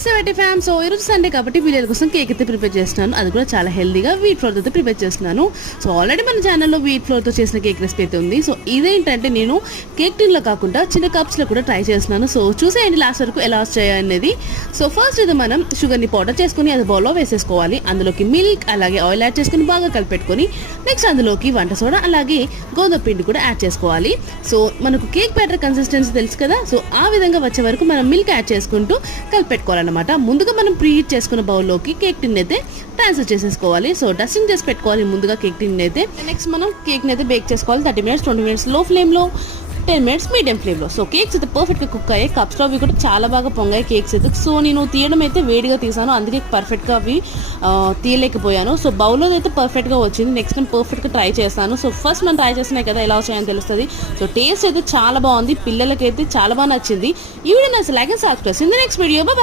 నమస్తే ఫ్యామ్. సో ఈరోజు సండే కాబట్టి వీడియోల కోసం కేక్ అయితే ప్రిపేర్ చేస్తున్నాను. అది కూడా చాలా హెల్దీగా వీట్ ఫ్లోర్ అయితే ప్రిపేర్ చేస్తున్నాను. సో ఆల్రెడీ మన ఛానల్లో వీట్ ఫ్లోర్తో చేసిన కేక్ రెసిపీ అయితే ఉంది. సో ఇదేంటంటే నేను కేక్ టిన్లో కాకుండా చిన్న కప్స్లో కూడా ట్రై చేస్తున్నాను. సో చూసేయండి లాస్ట్ వరకు ఎలా వచ్చాయనేది. సో ఫస్ట్ ఇది మనం షుగర్ని పౌడర్ చేసుకుని అది బౌల్లో వేసేసుకోవాలి. అందులోకి మిల్క్ అలాగే ఆయిల్ యాడ్ చేసుకుని బాగా కలిపెట్టుకొని నెక్స్ట్ అందులోకి వంట సోడా అలాగే గోధుమ పిండి కూడా యాడ్ చేసుకోవాలి. సో మనకు కేక్ బ్యాటర్ కన్సిస్టెన్సీ తెలుసు కదా. సో ఆ విధంగా వచ్చే వరకు మనం మిల్క్ యాడ్ చేసుకుంటూ కలిపెట్టుకోవాలన్నమాట. ముందుగా మనం ప్రీ హీట్ చేసుకున్న బౌల్లోకి కేక్ టిన్ అయితే ట్రాన్స్ఫర్ చేసేసుకోవాలి. సో డస్టింగ్ చేసి పెట్టుకోవాలి ముందుగా కేక్ టిన్ అయితే. నెక్స్ట్ మనం కేక్ని అయితే బేక్ చేసుకోవాలి. 30 minutes 20 minutes లో ఫ్లేమ్లో 10 minutes మీడియం ఫ్లేమ్లో. సో కేక్స్ అయితే పర్ఫెక్ట్గా కుక్ అయ్యాయి. కప్స్లో అవి కూడా చాలా బాగా పొంగాయి కేక్స్ అయితే. సో నేను తీయడం అయితే వేడిగా తీసాను, అందుకే పర్ఫెక్ట్గా అవి తీయలేకపోయాను. సో బౌల్లో అయితే పర్ఫెక్ట్గా వచ్చింది. నెక్స్ట్ నేను పర్ఫెక్ట్గా ట్రై చేస్తాను. సో ఫస్ట్ మనం ట్రై చేస్తున్నాయి కదా ఎలా వచ్చాయని తెలుస్తుంది. సో టేస్ట్ అయితే చాలా బాగుంది, పిల్లలకైతే చాలా బాగా నచ్చింది. ఈ వీడియో నచ్చితే like and subscribe. In the next video. Bye.